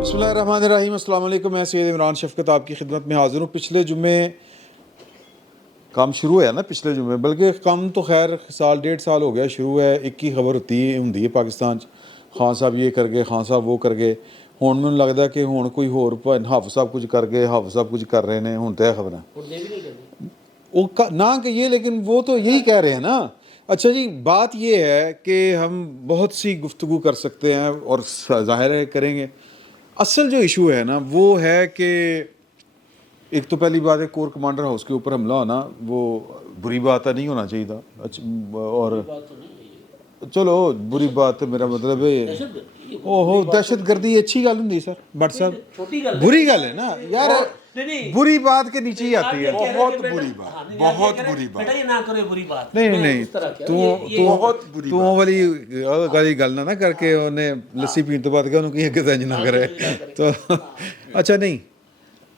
بسم اللہ الرحمن الرحیم. السلام علیکم. میں سید عمران شفقت آپ کی خدمت میں حاضر ہوں. پچھلے جمعے کام شروع ہوا نا پچھلے جمعے، بلکہ کام تو خیر سال ڈیڑھ سال ہو گیا شروع ہے. ایک ہی خبر ہوندی ہے پاکستان خان صاحب یہ کر گئے، خان صاحب وہ کر گئے. ہوں مجھے لگتا ہے کہ ہوں کوئی ہور حافظ صاحب کچھ کر گئے، حافظ صاحب کچھ کر رہے ہیں. ہوں تو خبر وہ نہ کہیے، لیکن وہ تو یہی کہہ رہے ہیں نا. اچھا جی، بات یہ ہے کہ ہم بہت سی گفتگو کر سکتے ہیں اور ظاہر ہے کریں گے. اصل جو ایشو ہے نا وہ ہے کہ ایک تو پہلی بات ہے کور کمانڈر ہاؤس کے اوپر حملہ ہونا، وہ بری بات ہے، نہیں ہونا چاہیے تھا. اور چلو بری بات ہے، میرا مطلب ہے اوہو دہشت گردی اچھی گل ہوں سر بٹ صاحب بری گل ہے نا یار. بری بات کے نیچے ہی آتی ہے. بہت بری بات، بہت بری بات. نہیں تو والی گالی گل نہ کر کے انہیں لسی پین تو بعد کہ انہوں کی اگے نہ کرے تو اچھا نہیں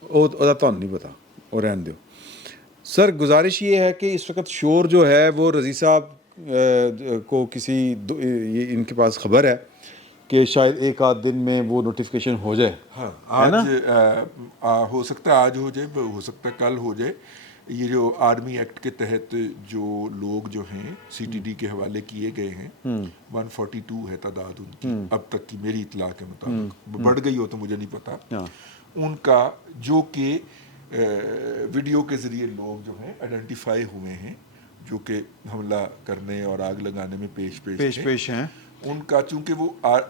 وہ نہیں پتا وہ رہن دیو. سر گزارش یہ ہے کہ اس وقت شور جو ہے وہ رضی صاحب کو کسی ان کے پاس خبر ہے کہ شاید ایک آدھ دن میں وہ نوٹیفیکیشن ہو جائے. ہاں آج ہو سکتا ہے، آج ہو جائے، ہو سکتا ہے کل ہو جائے. یہ جو آرمی ایکٹ کے تحت جو لوگ جو ہیں سی ٹی ڈی کے حوالے کیے گئے ہیں 142 ہے تعداد ان کی اب تک کی میری اطلاع کے مطابق، بڑھ گئی ہو تو مجھے نہیں پتا. ان کا جو کہ ویڈیو کے ذریعے لوگ جو ہیں آئیڈینٹیفائی ہوئے ہیں جو کہ حملہ کرنے اور آگ لگانے میں پیش ہیں، ان کا چونکہ وہ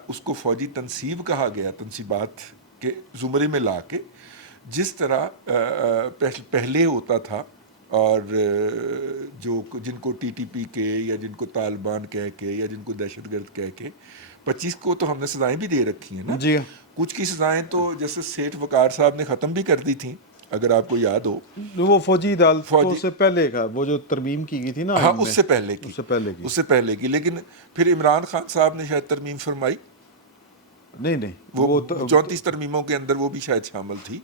اس کو فوجی تنصیب کہا گیا، تنصیبات کے زمرے میں لا کے جس طرح پہلے ہوتا تھا، اور جو جن کو ٹی ٹی پی کے یا جن کو طالبان کہہ کے یا جن کو دہشت گرد کہہ کے 25 کو تو ہم نے سزائیں بھی دے رکھی ہیں نا جی کچھ کی سزائیں تو جیسے سیٹھ وقار صاحب نے ختم بھی کر دی تھیں اگر آپ کو یاد ہو. وہ فوجی عدالتوں سے پہلے کا وہ جو ترمیم کی گئی تھی نا، ہاں اس سے پہلے کی لیکن پھر عمران خان صاحب نے شاید ترمیم فرمائی. نہیں وہ 34 ترمیموں کے اندر وہ بھی شاید شامل تھی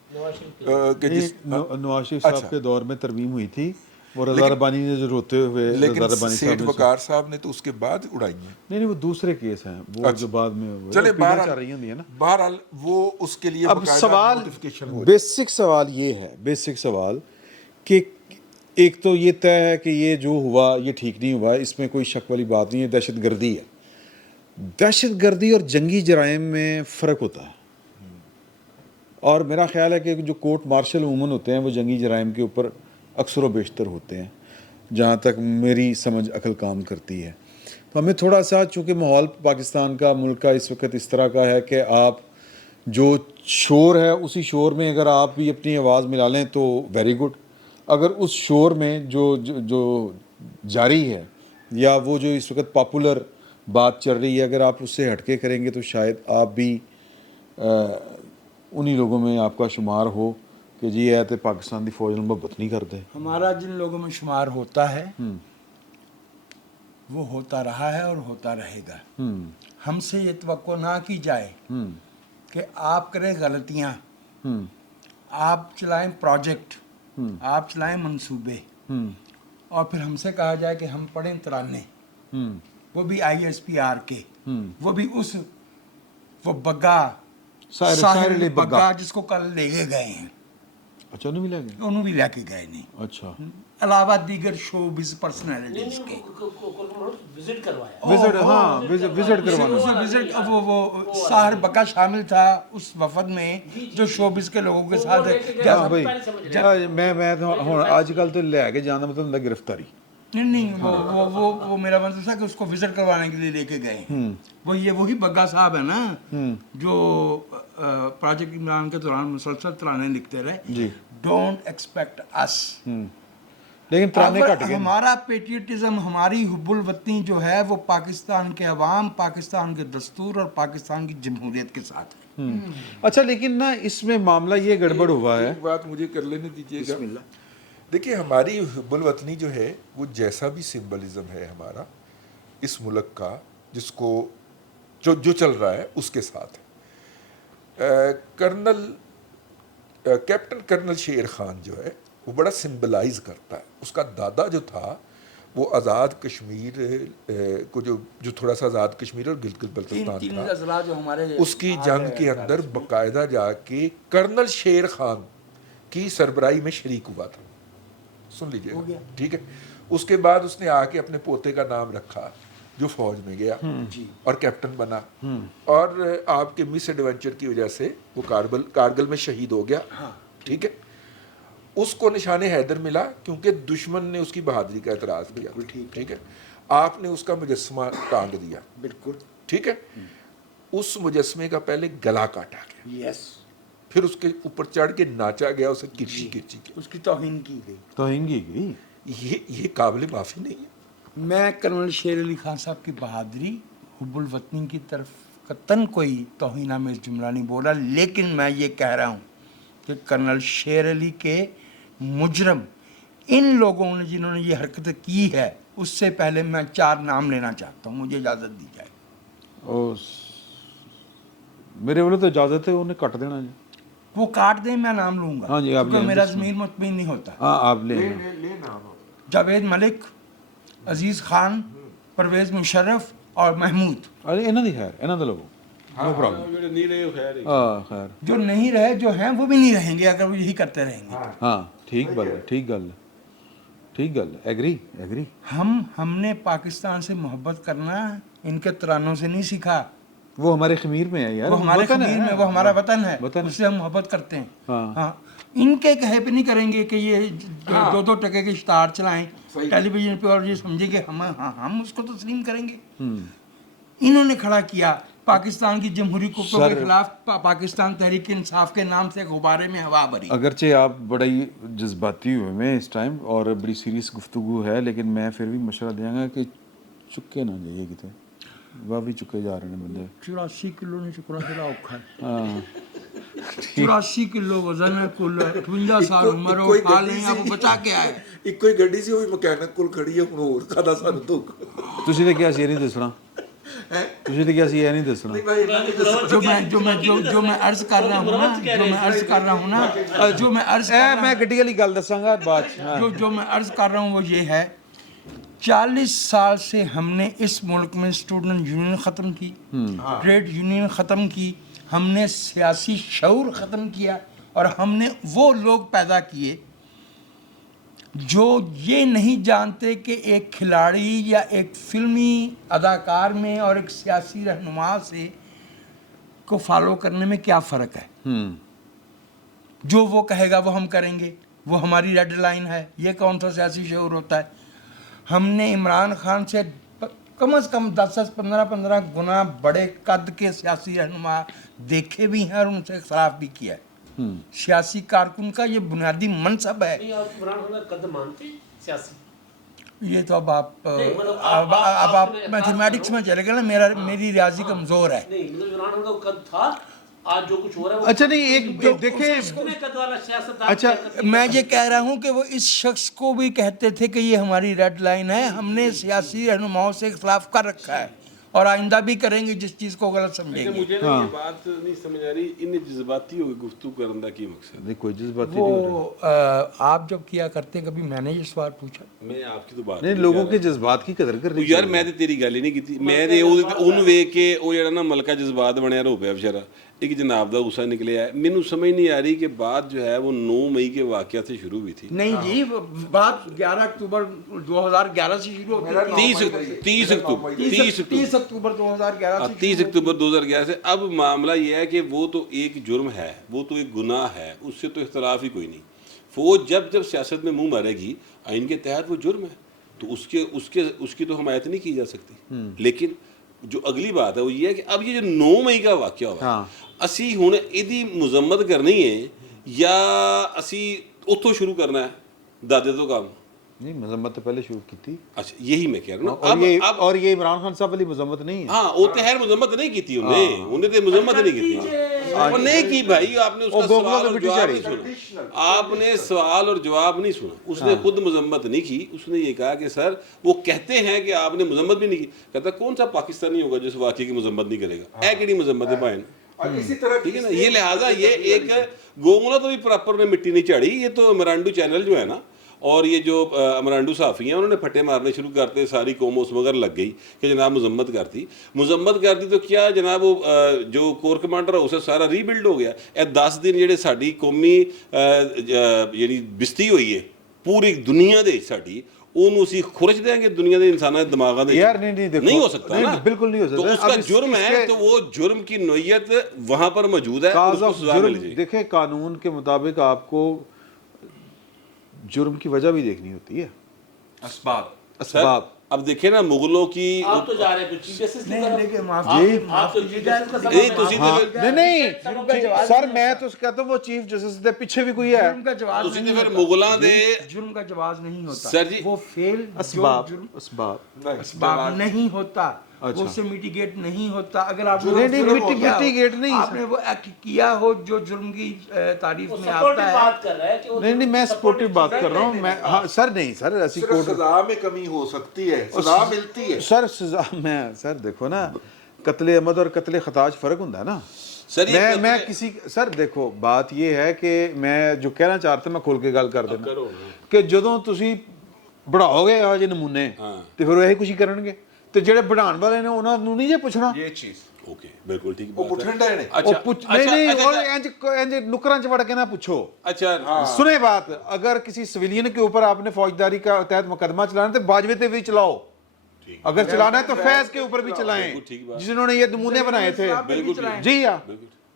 کہ جس نواز شریف صاحب کے دور میں ترمیم ہوئی تھی. وہ رضا ربانی نے جو روتے ہوئے لیکن سیٹھ وقار صاحب نے تو اس کے بعد اڑائی ہیں. نہیں وہ دوسرے کیس ہیں وہ جو بعد میں چلے بہرحال وہ اس کے لیے اب سوال بیسک سوال یہ ہے، بیسک سوال کہ ایک تو یہ طے ہے کہ یہ جو ہوا یہ ٹھیک نہیں ہوا، اس میں کوئی شک والی بات نہیں ہے، دہشت گردی ہے. دہشت گردی اور جنگی جرائم میں فرق ہوتا ہے، اور میرا خیال ہے کہ جو کورٹ مارشل عموماً ہوتے ہیں وہ جنگی جرائم کے اوپر اکثر و بیشتر ہوتے ہیں، جہاں تک میری سمجھ عقل کام کرتی ہے. تو ہمیں تھوڑا سا، چونکہ ماحول پاکستان کا ملک کا اس وقت اس طرح کا ہے کہ آپ جو شور ہے اسی شور میں اگر آپ بھی اپنی آواز ملا لیں تو ویری گڈ. اگر اس شور میں جو جاری ہے یا وہ جو اس وقت پاپولر بات چل رہی ہے اگر آپ اس سے ہٹ کے کریں گے تو شاید آپ بھی انہی لوگوں میں آپ کا شمار ہو کہ جی ہے تو پاکستان دی فوج محبت نہیں کرتے. ہمارا جن لوگوں میں شمار ہوتا ہے وہ ہوتا رہا ہے اور ہوتا رہے گا. ہم سے یہ توقع نہ کی جائے کہ آپ کریں غلطیاں، آپ چلائیں پروجیکٹ، آپ چلائیں منصوبے، اور پھر ہم سے کہا جائے کہ ہم پڑھیں ترانے، وہ بھی ISPR کے، وہ بھی وہ بگا ساحر بگا جس کو کل لے کے گئے ہیں. اچھا انہوں بھی لے گئے؟ انہوں بھی لے کے گئے نہیں. اچھا علاوہ دیگر شوبز پرسنالٹیز کے وزٹ کروانا. وہ ساحر بکا شامل تھا اس وفد میں جو شوبز کے لوگوں کے ساتھ. میں آج کل تو لے کے جانا مطلب گرفتاری نہیں وہ میرا مطلب تھا کہ اس کو وزٹ کروانے کے لیے لے کے گئے ہیں. وہی بگا صاحب ہے نا جو پروجیکٹ عمران کے دوران مسلسل ترانے لکھتے رہے. ڈونٹ ایکسپیکٹ اس. لیکن ترانے کٹ گئے. ہمارا پیٹریٹزم، ہماری حب الوطنی جو ہے وہ پاکستان کے عوام، پاکستان کے دستور اور پاکستان کی جمہوریت کے ساتھ ہے. اچھا لیکن نا اس میں معاملہ یہ گڑبڑ ہوا ہے. ایک بات مجھے کر لینے دیجیے گا. دیکھیے ہماری حب الوطنی جو ہے وہ جیسا بھی سمبلزم ہے ہمارا اس ملک کا، جس کو جو چل رہا ہے اس کے ساتھ کیپٹن کرنل شیر خان جو ہے وہ بڑا سمبلائز کرتا ہے. اس کا دادا جو تھا وہ آزاد کشمیر کو جو تھوڑا سا آزاد کشمیر اور گلگت بلتستان تین تھا اضلاع جو ہمارے اس کی جنگ کے اندر باقاعدہ جا کے کرنل شیر خان کی سربراہی میں شریک ہوا تھا. سن لیجیے، ٹھیک ہے. اس کے بعد اس نے آ کے اپنے پوتے کا نام رکھا جو فوج میں گیا اور کیپٹن بنا، اور آپ کے مس ایڈونچر کی وجہ سے وہ کارگل میں شہید ہو گیا. ٹھیک ہے. اس کو نشان حیدر ملا کیونکہ دشمن نے اس کی بہادری کا اعتراض کیا. ٹھیک ہے. آپ نے اس کا مجسمہ ٹانگ دیا. بالکل ٹھیک ہے. اس مجسمے کا پہلے گلا کاٹا گیا، یس، پھر اس کے اوپر چڑھ کے ناچا گیا، اسے کرچی کی. اس کی توہین کی گئی. توہین کی گئی. یہ قابل معافی نہیں ہے. میں کرنل شیر علی خان صاحب کی بہادری، حب الوطنی کی طرف قطعاً کوئی توہین آمیز جملہ نہیں بولا، لیکن میں یہ کہہ رہا ہوں کہ کرنل شیر علی کے مجرم ان لوگوں نے جنہوں نے یہ حرکت کی ہے، اس سے پہلے میں 4 نام لینا چاہتا ہوں، مجھے اجازت دی جائے. میرے والے تو اجازت ہے انہیں کٹ دینا جی. وہ کاٹ دیں، میں نام لوں گا. ہاں جی، آپ کیونکہ لیں. میرا ضمیر مطمئن نہیں ہوتا. ہاں آپ لے جاوید ملک، عزیز خان، پرویز مشرف اور محمود. ارے انہوں دی خیر، انہوں دے لوگو نو پرابلم. ہاں خیر، جو نہیں رہے جو ہیں وہ بھی نہیں رہیں گے اگر وہ یہی کرتے رہیں گے. ہاں ٹھیک گل ہے، ٹھیک گل ہے، ٹھیک گل ہے. ایگری. ہم نے پاکستان سے محبت کرنا ان کے ترانوں سے نہیں سیکھا. وہ ہمارے خمیر میں ہے یار، وہ ہمارے خمیر میں، وہ ہمارا وطن ہے، وطن. اس سے ہم محبت کرتے ہیں. ہاں. ہاں، ان کے کہے پہ نہیں کریں گے کہ یہ 2 ٹکے کے اشتہار چلائیں ٹیلی ویژن پہ اور یہ سمجھیں کہ ہم اس کو تسلیم کریں گے. انہوں نے کھڑا کیا پاکستان کی جمہوری قوتوں کے خلاف، پاکستان تحریک انصاف کے نام سے غبارے میں ہوا بھری. اگرچہ آپ بڑی جذباتی ہوئے میں اس ٹائم اور بڑی سیریس گفتگو ہے، لیکن میں پھر بھی مشورہ دیا گا کہ چکے نہ جائیے کتے، وہ بھی چکے جا رہے ہیں بندے. 84 کلو نے چکنا تھوڑا اوکھا ہے. ہاں 84 کلو وزن ہے، کل 58 سال عمر ہو، کھا لیں آپ بچا کے آئے. ایک کوئی گڈی سی ہوئی مکینک کول کھڑی ہے، ہن اور کھادا سانو دکھ. تسی تے کیا سی نہیں دسنا، تسی تے کیا سی یہ نہیں دسنا. جو میں عرض کر رہا ہوں نا، میں گڈی والی گل دساں گا بعد. جو میں عرض کر رہا ہوں وہ یہ ہے، 40 سال سے ہم نے اس ملک میں اسٹوڈنٹ یونین ختم کی، ٹریڈ یونین ختم کی، ہم نے سیاسی شعور ختم کیا، اور ہم نے وہ لوگ پیدا کیے جو یہ نہیں جانتے کہ ایک کھلاڑی یا ایک فلمی اداکار میں اور ایک سیاسی رہنما سے کو فالو کرنے میں کیا فرق ہے. جو وہ کہے گا وہ ہم کریں گے، وہ ہماری ریڈ لائن ہے. یہ کون سا سیاسی شعور ہوتا ہے؟ ہم نے عمران خان سے کم از کم 10-15 گنا بڑے قد کے سیاسی رہنما دیکھے بھی ہیں اور ان سے اختلاف بھی کیا ہے. سیاسی کارکن کا یہ بنیادی منصب ہے. یہ تو اب آپ میتھمیٹکس میں چلے گئے نا، میری ریاضی کمزور ہے. اچھا نہیں، ایک دیکھیں، اچھا میں یہ کہہ رہا ہوں کہ وہ اس شخص کو بھی کہتے تھے کہ یہ ہماری ریڈ لائن ہے. ہم نے سیاسی رہنماؤں سے اختلاف کر رکھا ہے اور آئندہ بھی کریں گے جس چیز کو غلط سمجھیں گے. مجھے نا یہ بات نہیں سمجھ آ رہی، ان جذباتی ہو گئی گفتگو کرنے کا کی مقصد ہے؟ کوئی جذباتی نہیں ہو رہا. وہ آپ جب کیا کرتے کبھی میں نے یہ سوال پوچھا؟ میں آپ کی تو بات نہیں، لوگوں کے جذبات کی قدر کر رہی یار میں تے تیری گل ہی نہیں کیتی. میں تے اون ویکھ کے او جڑا نا ملکہ جذبات بنیا رو پیا بیچارہ، ایک جناب دا غصہ نکلیا ہے. مینوں سمجھ نہیں آ رہی کہ بات جو ہے وہ 9 مئی کے واقعہ سے شروع ہوئی تھی. نہیں جی، بات 11 اکتوبر 2011 سے شروع ہوتی ہے. 30 اکتوبر 30 اکتوبر 2011 سے 30 اکتوبر 2011 سے. اب معاملہ یہ ہے کہ وہ تو ایک جرم ہے، وہ تو ایک گناہ ہے، اس سے تو اختلاف ہی کوئی نہیں. فوج جب سیاست میں منہ مارے گی آئین کے تحت وہ جرم ہے، تو اس کی تو حمایت نہیں کی جا سکتی. لیکن جو اگلی بات ہے وہ یہ ہے کہ اب یہ جو 9 مئی کا واقعہ ہوا، اسی ہن ایدی مذمت کرنی ہے یا اسی اتوں شروع کرنا ہے دادے تو کام؟ نہیں، مذمت تو پہلے شروع کی تھی. اچھا یہی میں کہہ رہا ہوں. اور یہ عمران خان صاحب والی مذمت نہیں ہے. ہاں وہ تو خیر مذمت نہیں کی تھی انہیں تو مذمت نہیں کی تھی. وہ نہیں کی بھائی، آپ نے اس کا سوال اور جواب نہیں سنا. آپ نے سوال اور جواب نہیں سنا. اس نے خود مذمت نہیں کی. اس نے یہ کہا کہ سر وہ کہتے ہیں کہ آپ نے مذمت بھی نہیں کی. کہتا کون سا پاکستانی ہوگا جس واقعے کی مذمت نہیں کرے گا؟ اے کیڑی مذمت ہے بھائی. اسی طرح ٹھیک ہے نا. یہ لہٰذا یہ ایک گونگلا تو بھی پراپر نے مٹی نہیں چاڑی. یہ تو مرانڈو چینل جو ہے نا اور یہ جو امرانڈو صحافی ہیں انہوں نے پھٹے مارنے شروع کرتے ساری قوم اس مگر لگ گئی کہ جناب مذمت کرتی تو کیا جناب وہ جو کور کمانڈر ہے اسے سارا ری بلڈ ہو گیا. 10 دن جہے ساری قومی یعنی بستی ہوئی ہے پوری دنیا دے ساری اونوں اسی خرچ دیں گے دنیا دے انساناں دے دماغاں دے یار نہیں ہو سکتا نا, بالکل نہیں ہو سکتا. تو اس کا جرم ہے تو وہ جرم کی نوعیت وہاں پر موجود ہے, اس کو سزا مل جائے. دیکھیں قانون کے مطابق آپ کو جرم کی وجہ بھی دیکھنی ہوتی ہے, اسباب. اب دیکھیں نا مغلوں کی آپ تو جا رہے ہیں چیف جسٹس کی طرف. لیکن نہیں سر میں تو کہتا ہوں وہ چیف جسٹس دے پیچھے بھی کوئی ہے. جرم کا جواز تسی نہیں تے پھر ہوتا. مغلاں دے جرم کا جواز نہیں ہوتا سر جی وہ فیل اسباب اسباب نہیں ہوتا, وہ سے میٹیگیٹ نہیں ہوتا. اگر آپ نے نہیں میٹیگیٹ نہیں, آپ نے وہ ایکٹ کیا ہو جو جرم کی تعریف میں سپورٹی آتا ہے. بات کر رہا ہے کہ نہیں میں سپورٹیو بات کر رہا ہوں. میں ہاں سر نہیں سر ایسی صرف سزا میں کمی ہو سکتی ہے, سزا ملتی ہے سر سزا میں سر دیکھو نا قتل عمد اور قتل خطا فرق ہوتا ہے نا. سر میں کسی سر دیکھو بات یہ ہے کہ میں جو کہنا چاہتا میں کھول کے گل کر دینا کہ جدوں تسی بڑھاؤ گے آج نمونے تے پھر وہی کچھ کرن گے تے جڑے بڑھان والے نے انہاں نوں نہیں جے پوچھنا. یہ چیز اوکے بالکل ٹھیک وہ بات ہے. پٹھنڈا نے نہیں اور انج نکراں چ وڑ کے نہ پوچھو. اچھا سنیں بات, اگر کسی سویلین کے اوپر آپ نے فوجداری کا تحت مقدمہ چلانا تو باجوے تے بھی چلاؤ, اگر چلانا ہے تو فیض کے اوپر بھی چلائیں جنہوں نے یہ نمونے بنائے تھے. جی ہاں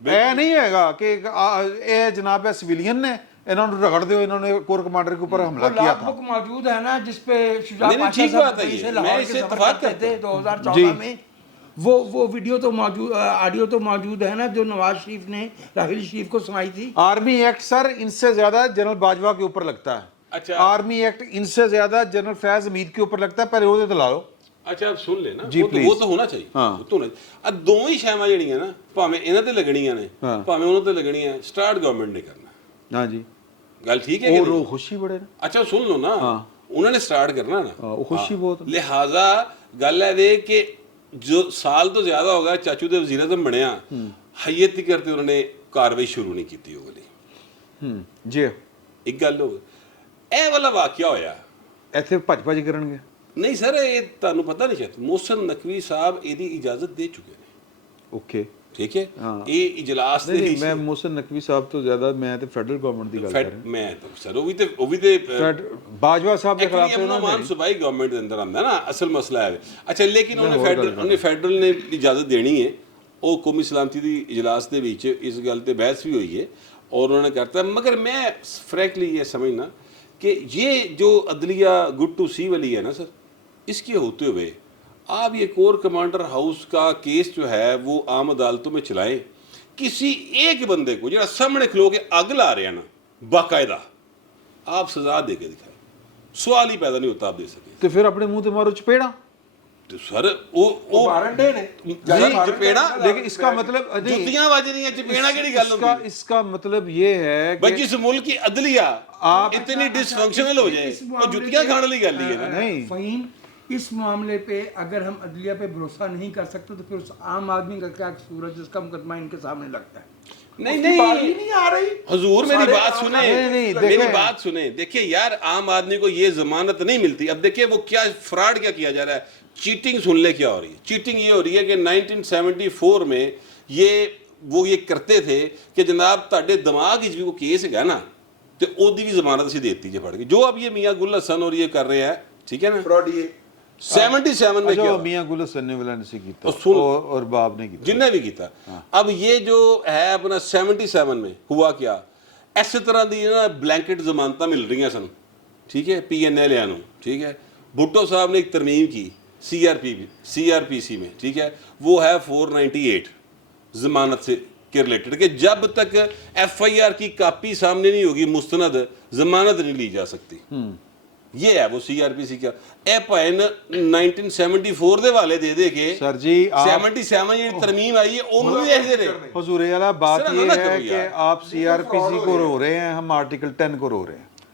اے نہیں ہے گا کہ اے جناب سویلین نے انہوں نے رگڑ دیو, انہوں نے کور کمانڈر کے اوپر حملہ کیا تھا. بک موجود ہے نا جس پہ شجاع نہیں پاشا ٹھیک بات صاحب ہے دبئی سے یہ, میں لاہور اس کے سے سفر اتفاق کرتے کرتا تھے ہوں. 2014 میں. وہ ویڈیو تو موجود, آڈیو تو موجود ہے نا جو نواز شریف نے راہیل شریف کو سنائی تھی. آرمی ایکٹ سر ان سے زیادہ جنرل باجوہ کے اوپر لگتا ہے. اچھا آرمی ایکٹ ان سے زیادہ جنرل فیض حمید کے اوپر لگتا ہے. پہلے وہ دلا لو. اچھا آپ سن لیں نا, جی وہ تو ہونا چاہیے. وہ تو ہونا چاہیے. اب دونوں ہی شیواں جڑیاں نا بھاویں انہاں تے لگنیاں نے بھاویں انہاں تے لگنیاں, سٹارٹ گورنمنٹ نے کرنا. ہاں جی گل ٹھیک ہے کہ وہ خوشی بڑے نا. اچھا سن لو نا, انہوں نے سٹارٹ کرنا نا, وہ خوشی بہت. لہٰذا گل ہے وے کہ جو سال تو زیادہ ہو گیا چاچو دے وزیر اعظم بنیا, حیت ہی کرتے انہوں نے کاروائی شروع نہیں کی وہ والی. جی ایک گل ہو اے والا واقعہ ہویا ایتھے بھج کرن گے. نہیں سر یہ تمہیں پتہ نہیں شاید محسن نقوی صاحب یہ اجازت دے چکے ہیں. اوکے ٹھیک ہے, یہ اجلاس دے نہیں میں محسن نقوی صاحب تو زیادہ میں تے فیڈرل گورنمنٹ دی گل کر رہا. میں تو سر وہ بھی تے باجوہ صاحب کے خلاف ایکچولی مان صوبائی گورنمنٹ دے اندر آندا ہے نا اصل مسئلہ ہے. اچھا لیکن انہوں نے فیڈرل نے اجازت دینی ہے, وہ قومی سلامتی دی اجلاس دے وچ اس گل تے بحث بھی ہوئی ہے اور انہوں نے کرتا ہے. مگر میں فرینکلی یہ سمجھنا کہ یہ جو عدلیہ گڈ ٹو سی والی ہے نا سر, اس کے ہوتے ہوئے آپ یہ کور کمانڈر ہاؤس کا کیس جو ہے وہ عام عدالتوں میں چلائیں. کسی ایک بندے کو جڑا سامنے کھلو کے اگ لا رہے ہیں نا باقاعدہ, آپ سزا دے کے دکھائیں. سوال ہی پیدا نہیں ہوتا آپ دے سکیں تو پھر اپنے منہ تے مارو چپیڑا. تو سر وہ وارنٹے نے چپیڑا لیکن اس کا مطلب جتیاں بج رہی ہیں, چپیڑا کیڑی گل ہوندی ہے. اس کا مطلب یہ ہے بھائی جس ملک کی عدلیہ اتنی ڈس فنکشنل ہو جائے وہ جتیاں کھانے والی گل ہی ہے نا. نہیں فہیم اس معاملے پہ اگر ہم عدلیہ پہ بھروسہ نہیں کر سکتے تو پھر اس عام آدمی کا کیا قصور ہے جس کا مقدمہ ان کے سامنے لگتا ہے. نہیں آ رہی حضور میری بات سنیں, میری بات سنیں. دیکھیں یار عام آدمی کو یہ ضمانت نہیں ملتی. اب دیکھیں وہ کیا فراڈ کیا کیا جا رہا ہے. چیٹنگ سن لے کیا ہو رہی ہے. چیٹنگ یہ ہو رہی ہے کہ 1974 میں وہ یہ کرتے تھے کہ جناب تاڈے دماغ وچ بھی کوئی کیس ہے نا تو او دی بھی ضمانت اسی دیتی جے پڑھ کے, جو اب یہ میاں گل حسن اور یہ کر رہے ہیں. ٹھیک ہے نا, فراڈ یہ 77 میں کیا میاں گل حسن نے والا نہیں کیتا اور باب نے کیتا, جن نے بھی کیتا. اب یہ جو ہے اپنا 77 میں ہوا کیا, ایسے طرح دی نا بلینکٹ ضمانتاں مل رہی ہیں سن. ٹھیک ہے, پی این ایل نو. ٹھیک ہے, بھٹو صاحب نے ایک ترمیم کی سی آر پی سی میں. ٹھیک ہے, وہ ہے 498 ضمانت سے کے ریلیٹڈ کہ جب تک ایف آئی آر کی کاپی سامنے نہیں ہوگی مستند ضمانت نہیں لی جا سکتی. یہ ہے وہ سی آر پی سی کا. اے پائن 1974 دے والے دے کے سر جی 77 یہ ترمیم آئی ہے انہوں بھی دیکھ دے رہے. حضور اعلیٰ بات یہ ہے کہ آپ سی آر پی سی کو رو رہے ہیں, ہم آرٹیکل 10 کو رو رہے ہیں.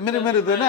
ਮੇਰੇ ਤੇ ਨਾ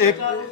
ਇੱਕ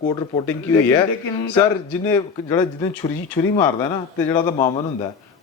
ਕੋਰਟ ਰਿਪੋਰਟਿੰਗ ਕੀ ਹੋਈ ਹੈ ਸਰ। ਜਿਹਨੇ ਛੁਰੀ ਮਾਰਦਾ ਨਾ ਤੇ ਜਿਹੜਾ ਦਾ ਮਾਮਨ ਹੁੰਦਾ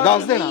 ਦੱਸ ਦੇਣਾ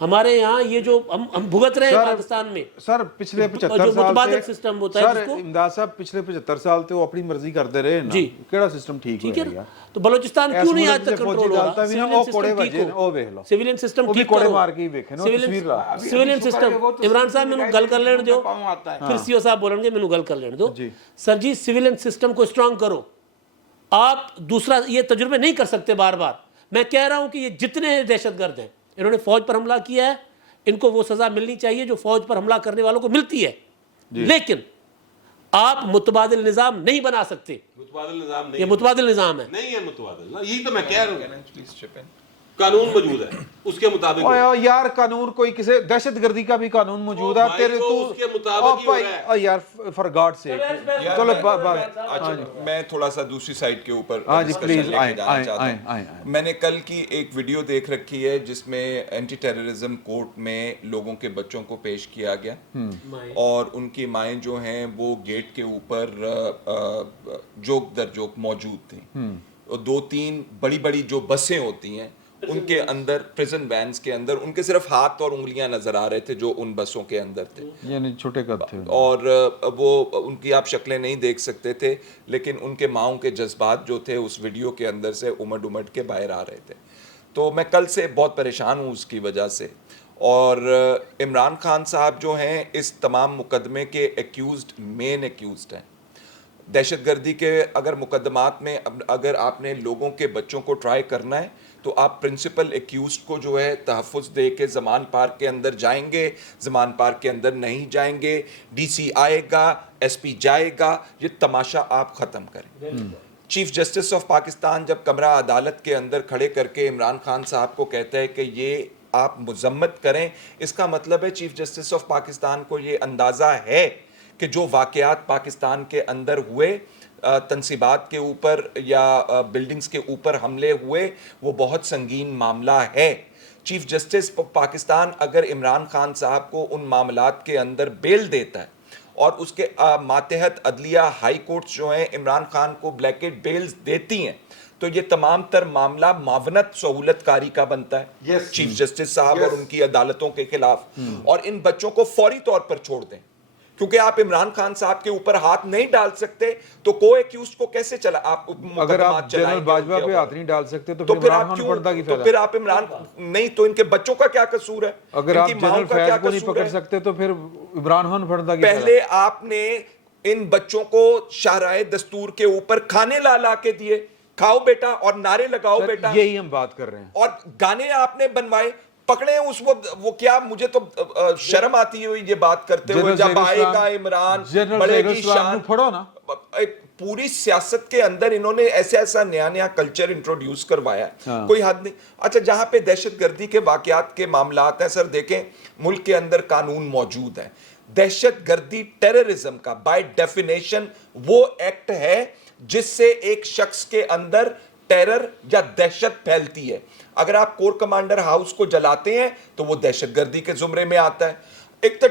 ہمارے یہاں یہ جو ہم بھگت رہے ہیں پاکستان میں سر پچھلے 75 جو سال متبادل سے سسٹم ہوتا ہے سر جس کو امداد صاحب پچھلے 75 سال تے وہ اپنی مرضی کرتے رہے نا جی کیڑا سسٹم ٹھیک ٹھیک ہے ہویا نا تو بلوچستان کیوں نہیں آج تک فوجی کنٹرول ہو عدالتاں بھی نا رہا وہ کوڑے وجے نے وہ ویکھ لو سیویلین سسٹم وہ بھی ٹھیک کوڑے کرو مار کے ہی ویکھے نا وہ تصویر لا سیویلین سسٹم عمران صاحب مینوں گل کر لین دیو پھر سی او صاحب بولن گے مینوں گل کر لین دو سر جی سیویلین سسٹم کو اسٹرانگ کرو آپ دوسرا یہ تجربے نہیں کر سکتے بار بار میں کہہ رہا ہوں کہ یہ جتنے دہشت گرد ہیں انہوں نے فوج پر حملہ کیا ہے ان کو وہ سزا ملنی چاہیے جو فوج پر حملہ کرنے والوں کو ملتی ہے لیکن آپ متبادل نظام نہیں بنا سکتے متبادل نظام نہیں یہ متبادل نظام ہے نہیں ہے متبادل یہی تو میں کہہ رہا ہوں قانون موجود ہے اس کے مطابق اوے یار قانون کوئی کسی دہشت گردی کا بھی قانون موجود ہے تیرے تو اس کے مطابق ہی ہو رہا ہے او یار فار گاڈ سیک چلو میں تھوڑا سا دوسری سائٹ کے اوپر ہاں جی ڈسکشن پلیز لے کے جانا چاہتا ہوں میں نے کل کی ایک ویڈیو دیکھ رکھی ہے جس میں اینٹی ٹیررزم کورٹ میں لوگوں کے بچوں کو پیش کیا گیا اور ان کی مائیں جو ہیں وہ گیٹ کے اوپر جوک در جوک موجود تھیں اور 2-3 بڑی بڑی جو بسیں ہوتی ہیں ان کے اندر پریزن وینز کے اندر ان کے صرف ہاتھ اور انگلیاں نظر آ رہے تھے جو ان بسوں کے اندر تھے یعنی چھوٹے قد تھے اور وہ ان کی آپ شکلیں نہیں دیکھ سکتے تھے لیکن ان کے ماؤں کے جذبات جو تھے اس ویڈیو کے اندر سے امڈ کے باہر آ رہے تھے تو میں کل سے بہت پریشان ہوں اس کی وجہ سے اور عمران خان صاحب جو ہیں اس تمام مقدمے کے مین ایکیوزڈ ہیں دہشت گردی کے اگر مقدمات میں اگر آپ نے لوگوں کے بچوں کو ٹرائی کرنا ہے تو آپ پرنسپل ایکیوزڈ کو جو ہے تحفظ دے کے زمان پارک کے اندر جائیں گے زمان پارک کے اندر نہیں جائیں گے ڈی سی آئے گا ایس پی جائے گا یہ تماشا آپ ختم کریں چیف جسٹس آف پاکستان جب کمرہ عدالت کے اندر کھڑے کر کے عمران خان صاحب کو کہتا ہے کہ یہ آپ مذمت کریں اس کا مطلب ہے چیف جسٹس آف پاکستان کو یہ اندازہ ہے کہ جو واقعات پاکستان کے اندر ہوئے تنصیبات کے اوپر یا بلڈنگز کے اوپر حملے ہوئے وہ بہت سنگین معاملہ ہے چیف جسٹس پاکستان اگر عمران خان صاحب کو ان معاملات کے اندر بیل دیتا ہے اور اس کے ماتحت عدلیہ ہائی کورٹس جو ہیں عمران خان کو بلیکٹ بیلز دیتی ہیں تو یہ تمام تر معاملہ معاونت سہولت کاری کا بنتا ہے چیف جسٹس صاحب اور ان کی عدالتوں کے خلاف اور ان بچوں کو فوری طور پر چھوڑ دیں کیونکہ آپ عمران خان صاحب کے اوپر ہاتھ نہیں ڈال سکتے تو کو ایکیوزڈ کو کیسے چلا آپ اگر آپ جنرل باجوہ پہ ہاتھ نہیں ڈال سکتے تو پھر عمران خان پردہ کی فائدہ تو پھر آپ عمران نہیں تو ان کے بچوں کا کیا قصور ہے اگر آپ جنرل فیض کو نہیں پکڑ سکتے تو پھر عمران خان پردہ کی فائدہ پہلے آپ نے ان بچوں کو شاہراہ دستور کے اوپر کھانے لا کے دیے کھاؤ بیٹا اور نعرے لگاؤ بیٹا یہی ہم بات کر رہے ہیں اور گانے آپ نے بنوائے پکڑے اس وہ کیا مجھے تو شرم آتی ہے یہ بات کرتے ہوئے جب آئے گا عمران بڑے کی شان پڑھو نا پوری سیاست کے اندر انہوں نے ایسا نیا کلچر انٹروڈیوس کروایا کوئی حد نہیں اچھا جہاں پہ دہشت گردی کے واقعات کے معاملات ہیں سر دیکھیں ملک کے اندر قانون موجود ہے دہشت گردی ٹیررزم کا بائی ڈیفینیشن وہ ایکٹ ہے جس سے ایک شخص کے اندر ٹیرر یا دہشت پھیلتی ہے اگر آپ کور کمانڈر ہاؤس کو جلاتے ہیں تو وہ دہشت گردی کے زمرے میں آتا ہے ایک تو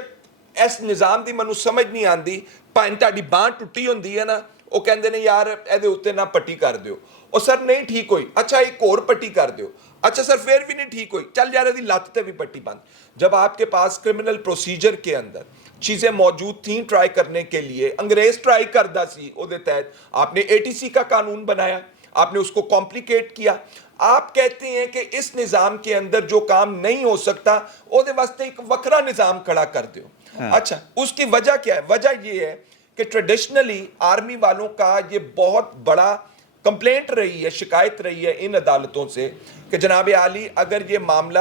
اس نظام دی منو سمجھ نہیں آندی پانٹاڑی بان ٹوٹی ہوندی ہے نا وہ کہندے نے یار ایدے اوتے نہ پٹی کر دیو اور سر نہیں ٹھیک ہوئی اچھا ایک اور پٹی کر دیو اچھا سر پھر بھی نہیں ٹھیک ہوئی چل یار دی لات تے بھی پٹی بند جب آپ کے پاس کرمنل پروسیجر کے اندر چیزیں موجود تھیں ٹرائی کرنے کے لیے انگریز ٹرائی کردہ سی او دے تحت آپ نے اے ٹی سی کا قانون بنایا آپ نے اس کو کمپلیکیٹ کیا آپ کہتے ہیں کہ اس نظام کے اندر جو کام نہیں ہو سکتا او دے واسطے ایک وکرا نظام کھڑا کر دیو اچھا اس کی وجہ کیا ہے وجہ یہ ہے کہ ٹریڈیشنلی آرمی والوں کا یہ بہت بڑا کمپلینٹ رہی ہے شکایت رہی ہے ان عدالتوں سے کہ جناب عالی اگر یہ معاملہ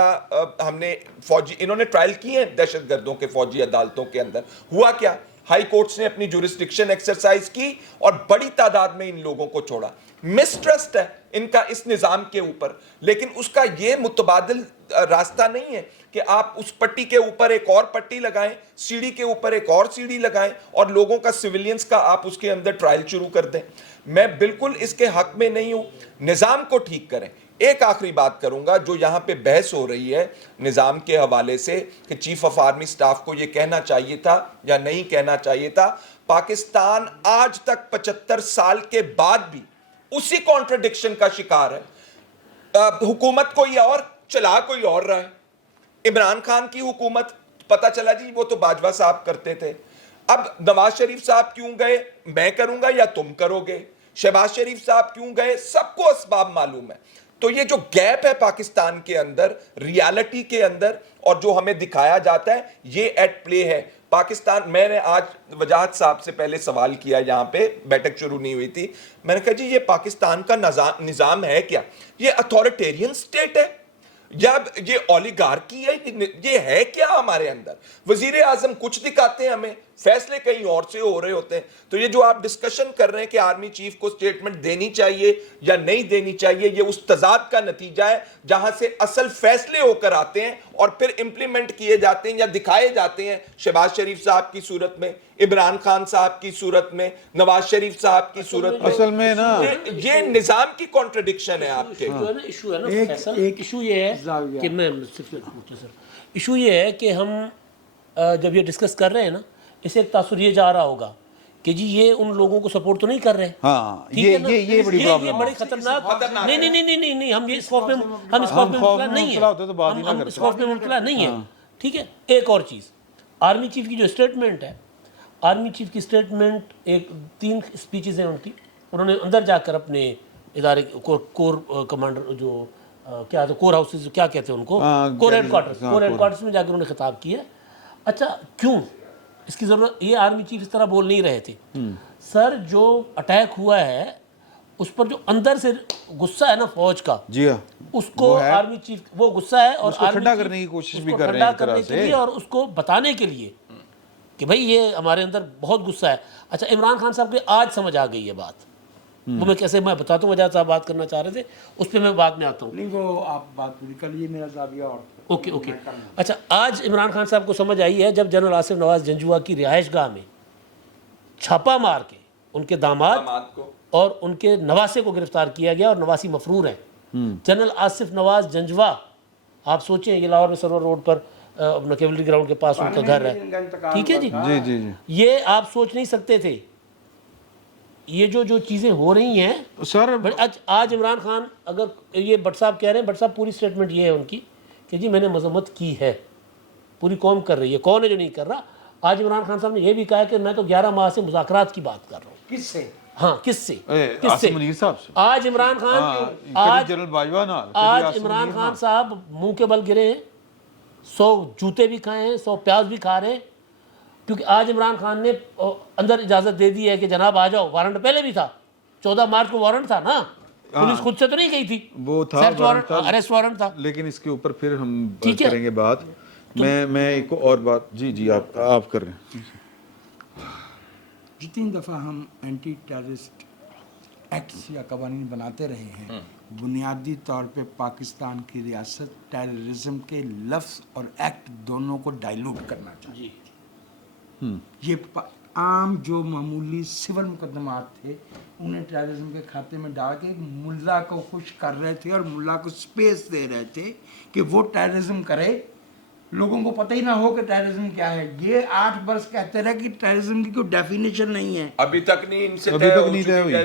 ہم نے فوجی انہوں نے ٹرائل کی ہیں دہشت گردوں کے فوجی عدالتوں کے اندر ہوا کیا ہائی کورٹس نے اپنی جورسڈکشن ایکسرسائز کی اور بڑی تعداد میں ان لوگوں کو چھوڑا مسٹرسٹ ہے ان کا اس نظام کے اوپر لیکن اس کا یہ متبادل راستہ نہیں ہے کہ آپ اس پٹی کے اوپر ایک اور پٹی لگائیں سیڑھی کے اوپر ایک اور سیڑھی لگائیں اور لوگوں کا سیویلینز کا آپ اس کے اندر ٹرائل شروع کر دیں میں بالکل اس کے حق میں نہیں ہوں نظام کو ٹھیک کریں ایک آخری بات کروں گا جو یہاں پہ بحث ہو رہی ہے نظام کے حوالے سے کہ چیف آف آرمی سٹاف کو یہ کہنا چاہیے تھا یا نہیں کہنا چاہیے تھا پاکستان آج تک 75 سال کے بعد بھی اسی کانٹرڈکشن کا شکار ہے حکومت کوئی اور چلا کوئی اور رہا ہے عمران خان کی حکومت پتہ چلا جی وہ تو باجوہ صاحب کرتے تھے، اب نواز شریف صاحب کیوں گئے، میں کروں گا یا تم کرو گے، شہباز شریف صاحب کیوں گئے، سب کو اسباب معلوم ہے. تو یہ جو گیپ ہے پاکستان کے اندر ریالٹی کے اندر اور جو ہمیں دکھایا جاتا ہے یہ ایٹ پلے ہے. پاکستان، میں نے آج وجاہت صاحب سے پہلے سوال کیا یہاں پہ، بیٹھک شروع نہیں ہوئی تھی، میں نے کہا جی یہ پاکستان کا نظام ہے کیا؟ یہ اتھارٹیرین سٹیٹ ہے یا یہ اولیگارکی ہے؟ یہ ہے کیا ہمارے اندر؟ وزیر اعظم کچھ دکھاتے ہیں ہمیں، فیصلے کہیں اور سے ہو رہے ہوتے ہیں. تو یہ جو آپ ڈسکشن کر رہے ہیں کہ آرمی چیف کو سٹیٹمنٹ دینی چاہیے یا نہیں دینی چاہیے، یہ اس تضاد کا نتیجہ ہے جہاں سے اصل فیصلے ہو کر آتے ہیں اور پھر امپلیمنٹ کیے جاتے ہیں یا دکھائے جاتے ہیں. شہباز شریف صاحب کی صورت میں، عمران خان صاحب کی صورت میں، نواز شریف صاحب کی صورت میں، اصل میں نا یہ نظام کی کانٹرڈکشن ہے آپ کے. جو ہے نا ایشو ہے نا فیصل، ایشو یہ ہے کہ میں صرف ایشو یہ ہے کہ ہم جب یہ ڈسکس کر رہے ہیں نا، اسے ایک تاثر یہ جا رہا ہوگا کہ جی یہ ان لوگوں کو سپورٹ تو نہیں کر رہے. ہاں ٹھیک ہے نا؟ یہ بڑی پرابلم یہ ہے. بڑی خطرناک نہیں ہم یہ اس خوف میں مبتلا نہیں ہیں، ہم اس خوف میں مبتلا نہیں ہیں. ٹھیک ہے. ایک اور چیز، آرمی چیف کی جو اسٹیٹمنٹ ہے، آرمی چیف کی اسٹیٹمنٹ، ایک 3 اسپیچز ہیں ان کی، انہوں نے اندر جا کر اپنے ادارے کور کمانڈر جو کیا تھا، کور ہاؤسز کیا کہتے ہیں ان کو، کور ہیڈ کوارٹرز میں جا کر انہوں نے خطاب کیا. اچھا کیوں اس کی ضرورت؟ یہ آرمی چیف اس طرح بول نہیں رہے تھے. سر جو اٹیک ہوا ہے اس پر جو اندر سے غصہ ہے نا فوج کا، جی ہاں، اس کو آرمی چیف وہ غصہ ہے اور ٹھنڈا کرنے کی کوشش بھی کر رہے ہیں ایک طرح سے، اور اس کو بتانے کے لیے کہ بھائی یہ ہمارے اندر بہت غصہ ہے. اچھا عمران خان صاحب کو آج سمجھ آ گئی یہ بات، وہ میں کیسے میں بتاتا ہوں، وجہ صاحب بات کرنا چاہ رہے تھے اس پہ میں بعد میں آتا ہوں. نہیں وہ آپ بات پوری کر لیجیے، میرا زاویہ اور اوکے. اچھا آج عمران خان صاحب کو سمجھ آئی ہے جب جنرل آصف نواز جنجوعہ کی رہائش گاہ میں چھاپا مار کے ان کے داماد کو اور ان کے نواسے کو گرفتار کیا گیا اور نواسی مفرور ہیں. جنرل آصف نواز جنجوعہ، آپ سوچیں یہ لاہور میں سرور روڈ پر اپنا کیولری گراؤنڈ کے پاس ان کا گھر ہے. ٹھیک ہے جی، جی یہ آپ سوچ نہیں سکتے تھے یہ جو چیزیں ہو رہی ہیں. سر آج عمران خان، اگر یہ بٹ صاحب کہہ رہے ہیں، بٹ صاحب پوری سٹیٹمنٹ یہ ہے ان کی کہ جی میں نے مذمت کی ہے، پوری قوم کر رہی ہے، کون ہے جو نہیں کر رہا. آج عمران خان صاحب نے یہ بھی کہا ہے کہ میں تو 11 ماہ سے مذاکرات کی بات کر رہا ہوں. کس سے؟ ہاں کس سے؟ عاصم منیر صاحب سے. آج عمران خان جنرل باجوہ نا، آج عمران خان صاحب منہ کے بل گرے ہیں، 100 جوتے بھی کھائے ہیں، 100 پیاز بھی کھا رہے ہیں، کیونکہ آج عمران خان نے اندر اجازت دے دی ہے کہ جناب آ جاؤ. وارنٹ پہلے بھی تھا، 14 مارچ کو وارنٹ تھا نا، پولیس خود سے تو نہیں گئی تھی، وہ تھا اریسٹ وارنٹ تھا. لیکن اس کے اوپر پھر ہم کریں گے بات. میں ایک اور بات، جی آپ کر رہے ہیں. جتنی دفعہ ہم اینٹی ٹیررسٹ ایکٹس یا قوانین بناتے رہے ہیں، بنیادی طور پہ پاکستان کی ریاست ٹیررزم کے لفظ اور ایکٹ دونوں کو ڈائلوٹ کرنا چاہیے. یہ عام جو معمولی سول مقدمات تھے انہیں ٹیررزم کے کھاتے میں ڈال کے ملا کو خوش کر رہے تھے اور ملا کو سپیس دے رہے تھے کہ وہ ٹیررزم کرے، لوگوں کو پتہ ہی نہ ہو کہ ٹیررزم کیا ہے. یہ 8 برس کہتے رہے کہ ٹیررزم کی کوئی ڈیفینیشن نہیں ہے، ابھی تک نہیں ان سے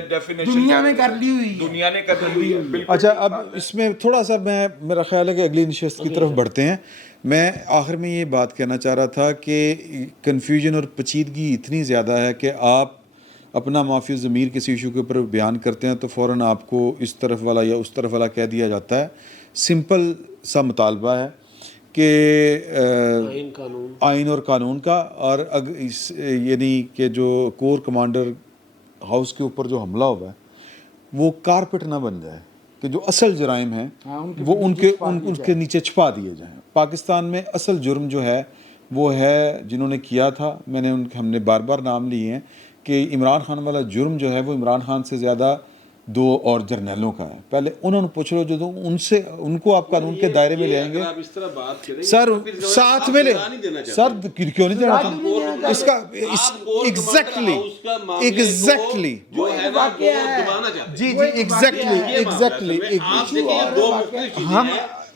ڈیفینیشن دنیا نے کر لی ہوئی ہے. دنیا نے کر لی ہے. بالکل. اچھا اب اس میں تھوڑا سا میرا خیال ہے کہ اگلی نشست کی طرف بڑھتے ہیں. میں آخر میں یہ بات کہنا چاہ رہا تھا کہ کنفیوژن اور پیچیدگی اتنی زیادہ ہے کہ آپ اپنا معافی ضمیر کسی ایشو کے اوپر بیان کرتے ہیں تو فوراً آپ کو اس طرف والا یا اس طرف والا کہہ دیا جاتا ہے. سمپل سا مطالبہ ہے کہ آئین اور قانون کا، اور یعنی کہ جو کور کمانڈر ہاؤس کے اوپر جو حملہ ہوا ہے وہ کارپٹ نہ بن جائے، کہ جو اصل جرائم ہیں وہ ان کے نیچے چھپا دیے جائیں. پاکستان میں اصل جرم جو ہے وہ ہے جنہوں نے کیا تھا، ہم نے بار بار نام لیے ہیں کہ عمران خان والا جرم جو ہے وہ عمران خان سے زیادہ 2 اور جرنیلوں کا ہے. پہلے انہوں نے پوچھ لو، جو ان کو آپ قانون کے دائرے میں لے آئیں گے. سر ساتھ میں لے، سر کیوں نہیں دینا چاہتے اس کا؟ ایگزیکٹلی جی ایگزیکٹلی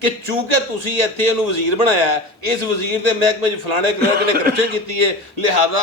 ਕਿ ਚੂੰਕਿ ਤੁਸੀਂ ਇੱਥੇ ਇਹਨੂੰ ਵਜ਼ੀਰ ਬਣਾਇਆ ਹੈ, ਇਸ ਵਜ਼ੀਰ ਦੇ ਮਹਿਕਮੇ 'ਚ ਫਲਾਣੇ ਕਲਰਕ ਨੇ ਕਰਪਸ਼ਨ ਕੀਤੀ ਹੈ, ਲਿਹਾਜ਼ਾ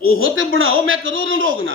ਉਹ ਤੇ ਬਣਾਓ, ਮੈਂ ਕਦੋਂ ਉਹਨੂੰ ਰੋਕਣਾ,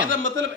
ਇਹਦਾ ਮਤਲਬ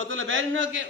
ਮਤਲਬ ਇਹ ਨਹੀਂ ਨਾ ਕਿ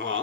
ਹਾਂ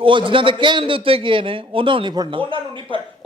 ਉਹ ਜਿਨ੍ਹਾਂ ਦੇ ਕਹਿਣ ਦੇ ਉੱਤੇ ਗਏ ਨੇ ਉਹਨਾਂ ਨੂੰ ਨਹੀਂ ਫੜਨਾ। ਉਹਨਾਂ ਨੂੰ ਨਹੀਂ ਫੜ,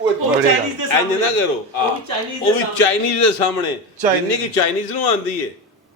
ਉਹ ਚਾਈਨੀਜ਼ ਦੇ ਇੰਜ ਸਾਹਮਣੇ ਨਾ ਕਰੋ, ਉਹ ਵੀ ਚਾਈਨੀਜ਼ ਉਹ ਵੀ ਚਾਈਨੀਜ਼ ਦੇ ਸਾਹਮਣੇ, ਜਿੰਨੇ ਕੀ ਚਾਈਨੀਜ਼ ਨੂੰ ਆਂਦੀ ਹੈ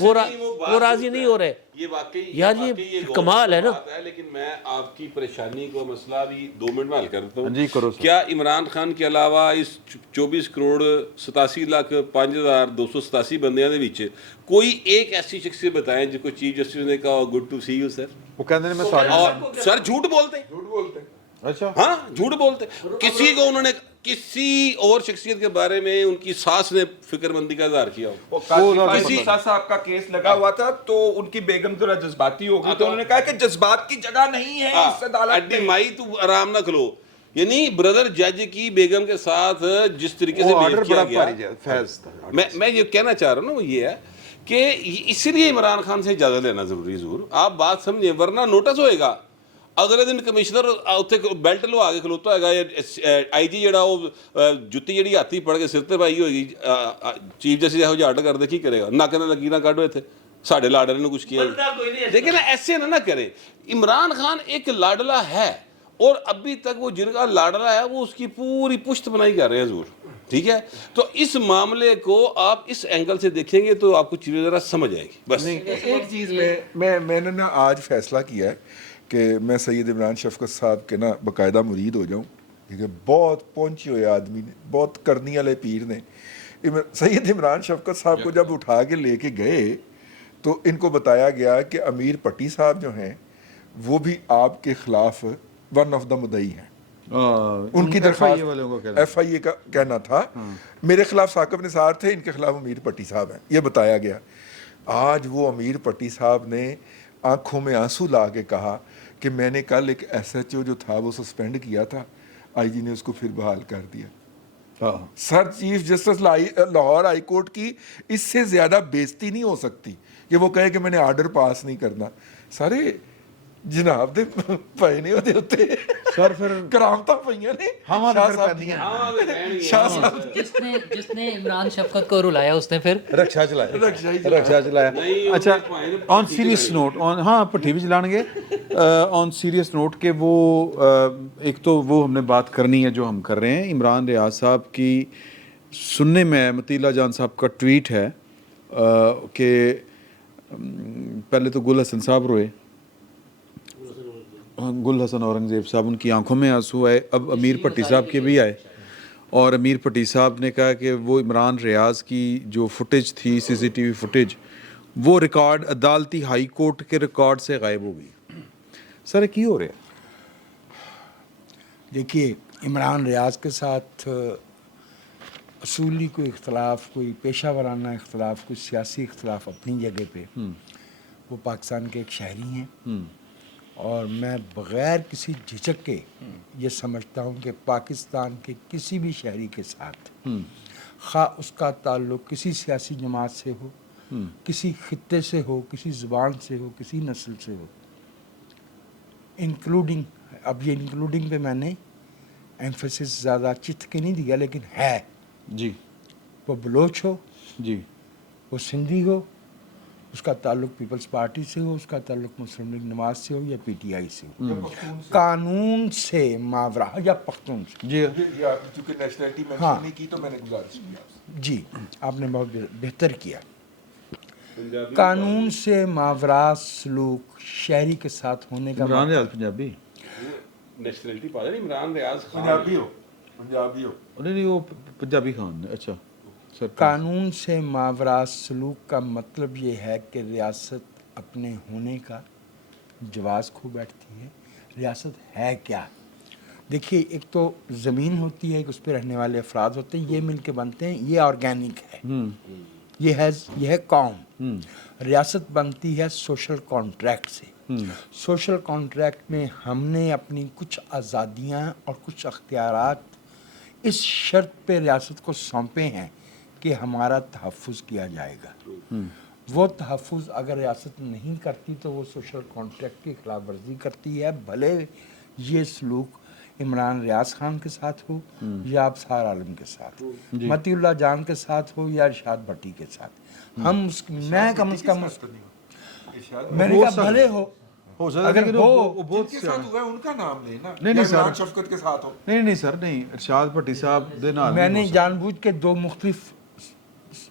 وہ راضی نہیں ہو رہے. یہ واقعی یار یہ واقعی غور کمال ہے نا. بات ہے، لیکن میں آپ کی پریشانی کو مسئلہ بھی 2 منٹ میں حل کر دیتا ہوں. جی کرو سر. کیا عمران خان کے علاوہ اس 24 کروڑ 87,05,287 بندیاں دے وچ کوئی ایک ایسی شخصیت بتائیں جس کو چیف جسٹس نے کہا good to see you sir? وہ کہتے ہیں میں سارے اور سر جھوٹ بولتے اچھا ہاں جھوٹ بولتے. کسی کو انہوں نے کسی اور شخصیت کے بارے میں ان کی ساس نے فکر مندی کا اظہار کیا ہو؟ کسی صاحب کا کیس لگا ہوا تھا تو ان کی بیگم ذرا جذباتی ہو گئی تو انہوں نے کہا کہ جذبات کی جگہ نہیں ہے اس عدالت میں. مائی تو آرام نہ کھلو. یعنی بردر جج کی بیگم کے ساتھ جس طریقے سے آرڈر بہیو کیا بڑا بھاری گیا، ہے فیض تھا. میں یہ کہنا چاہ رہا ہوں نا وہ یہ ہے کہ اس لیے عمران خان سے اجازت لینا ضروری ضرور. آپ بات سمجھیں ورنہ نوٹس ہوئے گا اگلے دن کمشنر اتنے بیلٹ لوا کے کھلوتا ہوئے گا، آئی جی جڑا وہ جتی جڑی ہاتھی پڑھ کے سر تے پائی ہوئے گی، چیف جسٹس یہ آرڈر کر دے کی کرے گا؟ نہ کہنا لکیراں کڈو اتنے ساڈے لاڈلے نے کچھ کیا. دیکھیں نا ایسے نہ کریں. عمران خان ایک لاڈلا ہے اور ابھی تک وہ جن کا لاڈلا ہے وہ اس کی پوری پشت بنائی کر رہے ہیں حضور. ٹھیک ہے، تو اس معاملے کو آپ اس اینگل سے دیکھیں گے تو آپ کو چیزیں ذرا سمجھ آئے گی. بس ایک چیز میں نے نا آج فیصلہ کیا ہے کہ میں سید عمران شفقت صاحب کے نا باقاعدہ مرید ہو جاؤں. ٹھیک ہے، بہت پہنچے ہوئے آدمی نے، بہت کرنی والے پیر نے. سید عمران شفقت صاحب کو جب اٹھا کے لے کے گئے تو ان کو بتایا گیا کہ امیر پٹی صاحب جو ہیں وہ بھی آپ کے خلاف ون آف دا مدعی ہیں. ان کی درخواست ایف آئی اے کا کہنا تھا میرے خلاف ثاقب نثار تھے، ان کے خلاف امیر پٹی صاحب ہیں، یہ بتایا گیا. آج وہ امیر پٹی صاحب نے آنکھوں میں آنسو لا کے کہا کہ میں نے کل ایک ایس ایچ او جو تھا وہ سسپینڈ کیا تھا، آئی جی نے اس کو پھر بحال کر دیا. Sir chief justice Lahore high court کی اس سے زیادہ بےزتی نہیں ہو سکتی کہ وہ کہے کہ میں نے آرڈر پاس نہیں کرنا. سارے جناب دے پائے نہیں ہوتے ہوتے سر پھر کرامتاں پئیاں نے شاہ صاحب دیاں. شاہ صاحب جس نے عمران شفقت کو رلایا اس نے پھر رکشا چلایا. اچھا آن سیریس نوٹ ہاں پٹھی بھی چلان گے. آن سیریس نوٹ کہ وہ ایک تو وہ ہم نے بات کرنی ہے جو ہم کر رہے ہیں. عمران ریاض صاحب کی سننے میں مطیلہ جان صاحب کا ٹویٹ ہے کہ پہلے تو گل حسن صاحب روئے، گل حسن اورنگزیب صاحب، ان کی آنکھوں میں آنسو آئے. اب امیر پٹی صاحب کے بھی آئے اور امیر پٹی صاحب نے کہا کہ وہ عمران ریاض کی جو فوٹیج تھی سی سی ٹی وی فوٹیج وہ ریکارڈ عدالتی ہائی کورٹ کے ریکارڈ سے غائب ہو گئی. سر کی ہو رہا ہے؟ دیکھیے عمران ریاض کے ساتھ اصولی کوئی اختلاف، کوئی پیشہ ورانہ اختلاف، کوئی سیاسی اختلاف اپنی جگہ پہ. وہ پاکستان کے ایک شہری ہیں اور میں بغیر کسی جھجک کے یہ سمجھتا ہوں کہ پاکستان کے کسی بھی شہری کے ساتھ خواہ اس کا تعلق کسی سیاسی جماعت سے ہو، کسی خطے سے ہو، کسی زبان سے ہو، کسی نسل سے ہو، انکلوڈنگ، اب یہ انکلوڈنگ پہ میں نے ایمفیسس زیادہ چت کے نہیں دیا لیکن ہے جی، وہ بلوچ ہو، جی، وہ سندھی ہو، اس کا تعلق پیپلز پارٹی سے ہو، اس کا تعلق مسلم لیگ نواز سے ہو یا پی ٹی آئی سے ہو، قانون سے ماورا یا پختون سے. جی چونکہ نیشنلٹی مینشن نہیں کی تو میں نے گزارش کیا. جی آپ نے بہت بہتر کیا. قانون سے ماورا سلوک شہری کے ساتھ ہونے کا عمران ریاض پنجابی نیشنلٹی پا نہیں عمران ریاض خان پنجابی ہو نہیں وہ پنجابی خان ہے. اچھا سر، قانون سے ماورا سلوک کا مطلب یہ ہے کہ ریاست اپنے ہونے کا جواز کھو بیٹھتی ہے. ریاست ہے کیا؟ دیکھیے ایک تو زمین ہوتی ہے، ایک اس پہ رہنے والے افراد ہوتے ہیں، یہ مل کے بنتے ہیں، یہ آرگینک ہے، یہ ہے قوم. ریاست بنتی ہے سوشل کانٹریکٹ سے. سوشل کانٹریکٹ میں ہم نے اپنی کچھ آزادیاں اور کچھ اختیارات اس شرط پہ ریاست کو سونپے ہیں کہ ہمارا تحفظ کیا جائے گا. وہ تحفظ اگر ریاست نہیں کرتی تو وہ سوشل کانٹریکٹ کی خلاف ورزی کرتی ہے، بھلے یہ سلوک عمران ریاض خان کے ساتھ ہو یا ابصار عالم کے ساتھ ہو، متی اللہ جان کے ساتھ ہو یا ارشاد بھٹی کے ساتھ. ہم میں کم از کم میں نے کہا بھلے ہو اگر ہو بہت کے ساتھ ہوا ہے ان کا نام لینا. نہیں سر، عمران شفقت کے ساتھ ہو. نہیں سر، نہیں ارشاد بھٹی صاحب دے نال میں نے جان بوجھ کے دو مختلف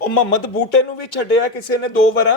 ਉਹ ਮੁਹੰਮਦ ਬੂਟੇ ਨੂੰ ਵੀ ਛੱਡਿਆ ਕਿਸੇ ਨੇ 2 ਵਾਰਾਂ।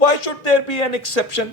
Why should there be an exception?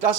10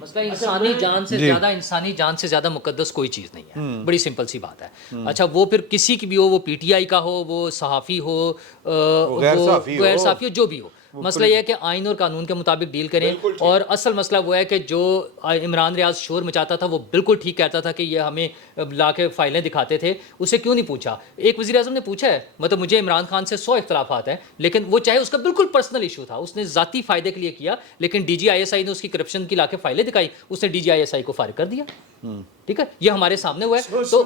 مسئلہ انسانی جان سے زیادہ انسانی جان سے زیادہ مقدس کوئی چیز نہیں ہے. بڑی سمپل سی بات ہے. اچھا وہ پھر کسی کی بھی ہو, وہ پی ٹی آئی کا ہو, وہ صحافی ہو, غیر صحافی ہو, جو بھی ہو, مسئلہ یہ ہے کہ آئین اور قانون کے مطابق ڈیل کریں. اور اصل مسئلہ وہ ہے کہ جو عمران ریاض شور مچاتا تھا وہ بالکل ٹھیک کہتا تھا کہ یہ ہمیں لا کے فائلیں دکھاتے تھے, اسے کیوں نہیں پوچھا. ایک وزیر اعظم نے پوچھا ہے, مطلب مجھے عمران خان سے 100 اختلافات ہیں, لیکن وہ چاہے اس کا بالکل پرسنل ایشو تھا, اس نے ذاتی فائدے کے لیے کیا, لیکن D G I S I نے اس کی کرپشن کی لا کے فائلیں دکھائی, اس نے D G I S I کو فارغ کر دیا. ٹھیک ہے, یہ ہمارے سامنے ہوا ہے. تو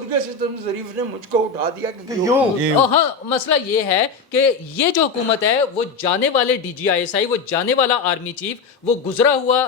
ظریف نے مجھ کو اٹھا دیا کہ کیوں. ہاں مسئلہ یہ ہے کہ یہ جو حکومت ہے وہ جانے والے D G I S I, وہ جانے والا آرمی چیف, وہ گزرا ہوا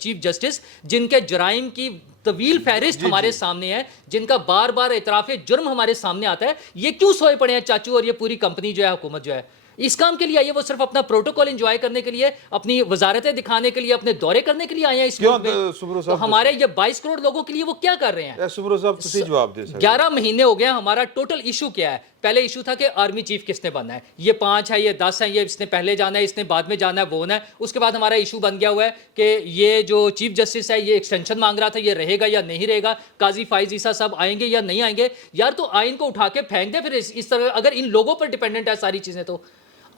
چیف جسٹس, جن کے جرائم کی طویل فہرست ہمارے سامنے ہے, جن کا بار بار اعتراف جرم ہمارے سامنے آتا ہے, یہ کیوں سوئے پڑے ہیں چاچو اور یہ پوری کمپنی جو ہے, حکومت جو ہے, اس کام کے لیے آئی ہے؟ وہ صرف اپنا پروٹوکول انجوائے کرنے کے لیے, اپنی وزارتیں دکھانے کے لیے, اپنے دورے کرنے کے لیے آئے ہیں اس ملک میں. تو ہمارے یہ 22 کروڑ لوگوں کے لیے وہ کیا کر رہے ہیں؟ سبرو صاحب تسی جواب دے سکتے. 11 مہینے ہو گئے ہیں. ہمارا ٹوٹل ایشو کیا ہے؟ پہلے ایشو تھا کہ آرمی چیف کس نے بننا ہے, یہ 5 ہے, یہ 10 ہے, یہ اس نے پہلے جانا ہے, اس نے بعد میں جانا ہے, وہ ہونا ہے. اس کے بعد ہمارا ایشو بن گیا ہوا ہے کہ یہ جو چیف جسٹس ہے یہ ایکسٹینشن مانگ رہا تھا, یہ رہے گا یا نہیں رہے گا, قاضی فائز عیسیٰ صاحب آئیں گے یا نہیں آئیں گے. یار تو آئین کو اٹھا کے پھینک دے پھر. اس طرح اگر ان لوگوں پر ڈیپینڈنٹ ہے ساری چیزیں, تو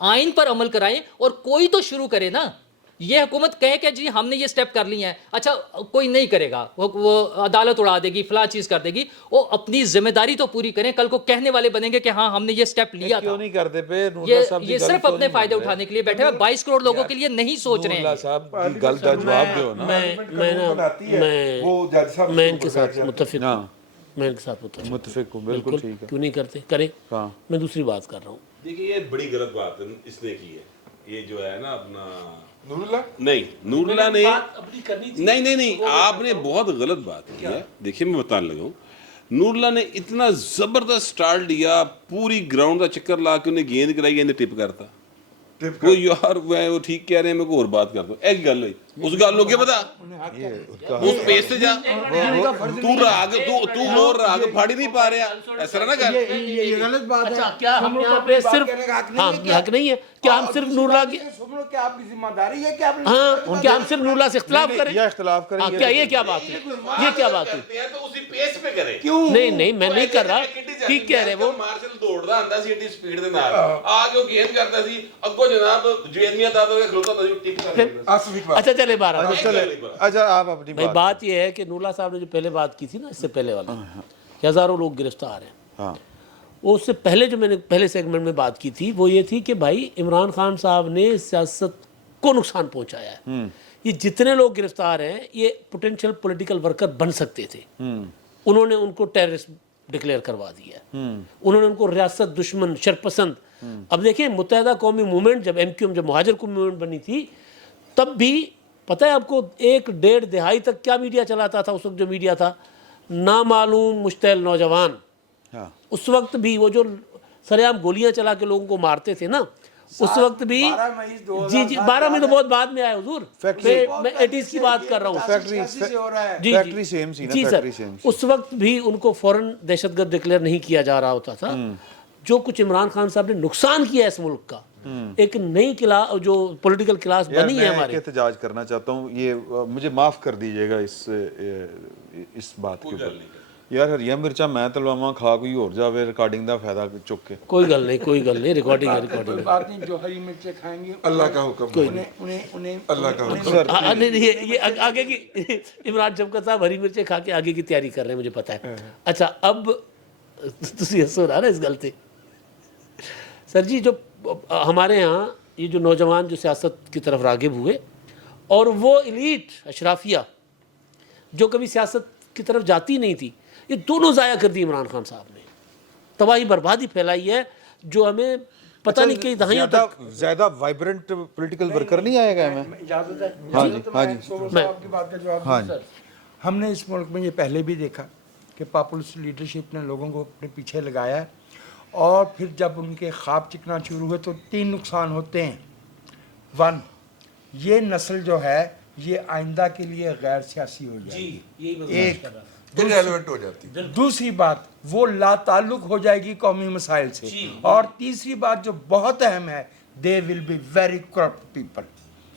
آئین پر عمل کرائیں اور کوئی تو شروع کرے نا. یہ حکومت کہے کہ جی ہم نے یہ سٹیپ کر لی ہیں, اچھا کوئی نہیں کرے گا, وہ عدالت اڑا دے گی, فلاں چیز کر دے گی. وہ اپنی ذمہ داری تو پوری کریں, کل کو کہنے والے بنیں گے کہ ہاں ہم نے یہ سٹیپ لیا تھا. کیوں نہیں کرتے پہ یہ صرف اپنے فائدے اٹھانے کے لیے بیٹھے ہوئے 22 کروڑ لوگوں کے لیے نہیں سوچ رہے ہیں. صاحب گل کا جواب دو نا. میں ان کے ساتھ متفق ہوں, میں ان کے ساتھ متفق ہوں, بالکل ٹھیک ہے. کیوں نہیں کرتے, کریں. ہاں میں دوسری بات کر رہا ہوں. دیکھیے یہ بڑی غلط بات ہے اس نے کی ہے, یہ جو ہے نا اپنا نور اللہ نہیں, نور اللہ نے نہیں, آپ نے بہت غلط بات کی ہے. دیکھیے میں بتانے لگا ہوں, نور اللہ نے اتنا زبردست سٹارٹ لیا, پوری گراؤنڈ کا چکر لا کے انہیں گیند کرائی, گیند ٹپ کرتا. وہ یار وہ ٹھیک کہہ رہے ہیں, میں کوئی اور بات کرتا ہوں. ایک گل ہوئی, اس گل ہو کے پتا اس پیس سے جا تو راگ تو راگ پھاڑ ہی نہیں پا رہا, اس طرح نہ کر. یہ غلط بات ہے. کیا ہم یہاں پہ صرف ہاں حق نہیں ہے کیا ہم صرف نور اللہ کی, کیا آپ کی ذمہ داری ہے کہ آپ ہاں کیا ہم صرف نور اللہ سے اختلاف کریں؟ یا اختلاف کریں, کیا یہ کیا بات ہے, یہ کیا بات ہے؟ تو اسی پیس پہ کریں. نہیں میں نہیں کر رہا, ٹھیک کہہ رہے وہ. مارشل دوڑدا آندا سی ایڈی سپیڈ دے نال آ کے گیند کردا سی, اگوں جناب جوینیا دا تو کھلوتا تھا جو ٹک کر. اچھا چلے بارہ. اچھا آپ اپنی بھائی بات یہ ہے کہ نور اللہ صاحب نے جو پہلے بات کی تھی نا, اس سے پہلے والا کہ ہزاروں لوگ گرفتار ہیں, ہاں وہ اس سے پہلے جو میں نے پہلے سیگمنٹ میں بات کی تھی وہ یہ تھی کہ بھائی عمران خان صاحب نے سیاست کو نقصان پہنچایا ہے. یہ جتنے لوگ گرفتار ہیں یہ پوٹینشیل پولیٹیکل ورکر بن سکتے تھے, انہوں نے ان کو ٹیررسٹ ڈکلیئر کروا دیا, انہوں نے ان کو ریاست دشمن شرپسند. اب دیکھیں متحدہ قومی موومنٹ جب MQM جب مہاجر قومی موومنٹ بنی تھی, تب بھی پتہ ہے آپ کو 1.5 دہائی تک کیا میڈیا چلاتا تھا اس وقت؟ جو میڈیا تھا نامعلوم مشتعل نوجوان. اس وقت بھی وہ جو سریعام گولیاں چلا کے لوگوں کو مارتے تھے نا, اس وقت بھی جی 12 مئی تو بہت بعد میں آئے حضور, میں 80s کی بات کر رہا ہوں. جی سر, اس وقت بھی ان کو فوراً دہشت گرد ڈکلیئر نہیں کیا جا رہا ہوتا تھا. جو کچھ عمران خان صاحب نے نقصان کیا ہے اس ملک کا, ایک نئی کلاس جو پولیٹیکل کلاس بنی ہے ہمارے. میں احتجاج کرنا چاہتا ہوں, یہ مجھے معاف کر دیجیے گا اس بات کے اوپر. یار ہریا مرچا میں تلواواں کھا کوئی اور جاوے ریکارڈنگ دا فائدہ چک کے. کوئی گل نہیں, ریکارڈنگ ہے ریکارڈنگ. بات نہیں, جو ہری مرچیں کھائیں گے اللہ کا حکم, انہیں اللہ کا حکم. یہ آگے کی عمران شفقت صاحب ہری مرچیں کھا کے آگے کی تیاری کر رہے ہیں, مجھے پتہ ہے. اچھا اب تسی ہسو رہا نا اس گل تے. سر جی جو ہمارے ہاں یہ جو نوجوان جو سیاست کی طرف راغب ہوئے, اور وہ ایلیٹ اشرافیہ جو کبھی سیاست کی طرف جاتی نہیں تھی, یہ دونوں ضائع کر دی عمران خان صاحب نے. تباہی بربادی پھیلائی ہے جو ہمیں پتہ نہیں کئی دہائیوں تک. زیادہ وائبرنٹ پولیٹیکل ورکر نہیں آئے گا ہمیں. اجازت ہے؟ ہاں جی, ہاں جی, آپ کی بات کا جواب دوں. ہم نے اس ملک میں یہ پہلے بھی دیکھا کہ پاپولسٹ لیڈرشپ نے لوگوں کو اپنے پیچھے لگایا ہے, اور پھر جب ان کے خواب چکنا شروع ہوئے تو 3 نقصان ہوتے ہیں. 1, یہ نسل جو ہے یہ آئندہ کے لیے غیر سیاسی ہو جائے گی, ایک ریلیونٹ ہو جاتی. دوسری بات وہ لا تعلق ہو جائے گی قومی مسائل سے, اور تیسری بات جو بہت اہم ہے, they will be very corrupt people.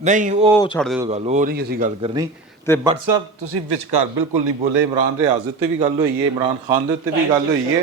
ਨਹੀਂ ਉਹ ਛੱਡ ਦਿਓ ਗੱਲ, ਉਹ ਨਹੀਂ ਅਸੀਂ ਗੱਲ ਕਰਨੀ। ਤੇ ਬੱਟ ਸਾਹਿਬ ਤੁਸੀਂ ਵਿਚਕਾਰ ਬਿਲਕੁਲ ਨਹੀਂ ਬੋਲੇ। ਇਮਰਾਨ ਰਿਆਜ਼ ਦੇ ਉੱਤੇ ਵੀ ਗੱਲ ਹੋਈ ਹੈ, ਇਮਰਾਨ ਖਾਨ ਦੇ ਉੱਤੇ ਵੀ ਗੱਲ ਹੋਈ ਹੈ।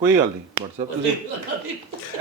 ਕੋਈ ਗੱਲ ਨਹੀਂ ਬੱਟ ਸਾਹਿਬ ਤੁਸੀਂ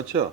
ਅੱਛਾ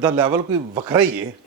ਦਾ ਲੈਵਲ ਕੋਈ ਵੱਖਰਾ ਹੀ ਹੈ।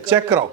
ਚੈੱਕ ਕਰਾਓ।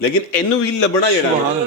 ਲੇਕਿਨ ਇਹਨੂੰ ਵੀ ਲੱਭਣਾ ਜਿਹੜਾ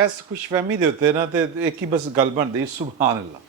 ਇਸ ਖੁਸ਼ਫਹਿਮੀ ਦੇ ਉੱਤੇ ਨਾ ਤੇ ਇੱਕ ਹੀ ਬਸ ਗੱਲ ਬਣਦੀ ਸੁਭਾਨ ਅੱਲਾਹ।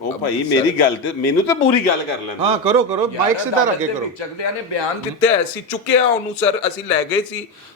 ਉਹ ਭਾਈ ਮੇਰੀ ਗੱਲ ਤੇ ਮੈਨੂੰ ਤਾਂ ਪੂਰੀ ਗੱਲ ਕਰ ਲੈਣ ਹਾਂ ਕਰੋ ਕਰੋ, ਮਾਈਕ ਸਿੱਧਾ ਰੱਖ ਕੇ ਕਰੋ। ਅਗਲਿਆਂ ਨੇ ਬਿਆਨ ਦਿੱਤਾ ਹੈ, ਅਸੀਂ ਚੁੱਕਿਆ ਉਹਨੂੰ ਸਰ, ਅਸੀਂ ਲੈ ਗਏ ਸੀ।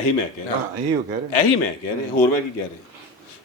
ਇਹੀ ਮੈਂ ਕਹਿ ਰਿਹਾ, ਹਾਂ ਇਹੀ ਉਹ ਕਹਿ ਰਹੇ। ਇਹੀ ਮੈਂ ਕਹਿ ਰਿਹਾ, ਹੋਰ ਮੈਂ ਕੀ ਕਹਿ ਰਿਹਾ।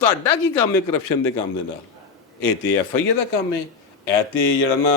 ਤੁਹਾਡਾ ਕੀ ਕੰਮ ਹੈ ਕਰਪਸ਼ਨ ਦੇ ਕੰਮ ਦੇ ਨਾਲ? ਇਹ ਤੇ ਐਫਆਈਏ ਦਾ ਕੰਮ ਹੈ, ਇਹ ਤੇ ਜਿਹੜਾ ਨਾ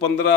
15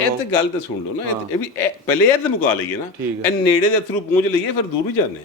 ਇਹ ਤੇ ਗੱਲ ਤੇ ਸੁਣ ਲਓ ਨਾ, ਇਹ ਵੀ ਪਹਿਲੇ ਇਹ ਤੇ ਮੁਕਾ ਲਈਏ ਨਾ, ਇਹ ਨੇੜੇ ਦੇ ਥਰੂ ਪਹੁੰਚ ਲਈਏ, ਫਿਰ ਦੂਰ ਵੀ ਜਾਣੇ।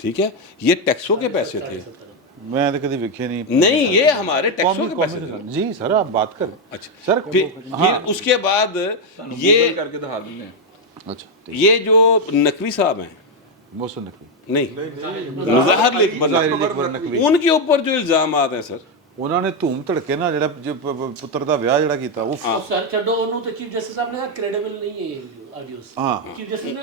ٹھیک ہے, یہ ٹیکسوں کے پیسے تھے. میں تو کبھی ویکھے نہیں. نہیں, یہ ہمارے ٹیکسوں کے پیسے تھے. جی سر آپ بات کریں. اچھا سر پھر اس کے بعد یہ کر کے دکھا دیں گے. اچھا یہ جو نقوی صاحب ہیں, محسن نقوی, نہیں مظاہر نقوی, ان کے اوپر جو الزامات ہیں سر, ਉਹਨਾਂ ਨੇ ਧੂਮ ਧੜਕੇ ਨਾਲ ਜਿਹੜਾ ਪੁੱਤਰ ਦਾ ਵਿਆਹ ਜਿਹੜਾ ਕੀਤਾ ਉਹ ਸਰ ਛੱਡੋ ਉਹਨੂੰ, ਤੇ ਚੀਫ ਜਸਟਿਸ ਸਾਹਿਬ ਨੇ ਕਿਹਾ ਕ੍ਰੈਡੀਬਲ ਨਹੀਂ ਹੈ ਇਹ ਆਡੀਓਸ. ਹਾਂ ਚੀਫ ਜਸਟਿਸ ਨੇ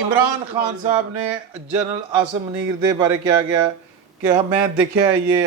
ਇਮਰਾਨ ਖਾਨ ਸਾਹਿਬ ਨੇ ਜਨਰਲ ਆਸਮ ਮਨੀਰ ਦੇ ਬਾਰੇ ਕਿਹਾ ਗਿਆ ਕਿ ਮੈਂ ਦੇਖਿਆ ਇਹ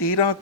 13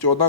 14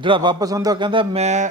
ਜਿਹੜਾ ਵਾਪਸ ਆਉਂਦਾ ਉਹ ਕਹਿੰਦਾ ਮੈਂ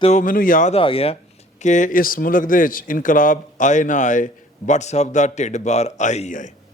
ਤੇ ਉਹ ਮੈਨੂੰ ਯਾਦ ਆ ਗਿਆ ਕਿ ਇਸ ਮੁਲਕ ਦੇ ਵਿੱਚ ਇਨਕਲਾਬ ਆਏ ਨਾ ਆਏ, ਬਟ ਸਾਹਿਬ ਦਾ ਢਿੱਡ ਬਾਹਰ ਆਏ ਹੀ ਆਏ।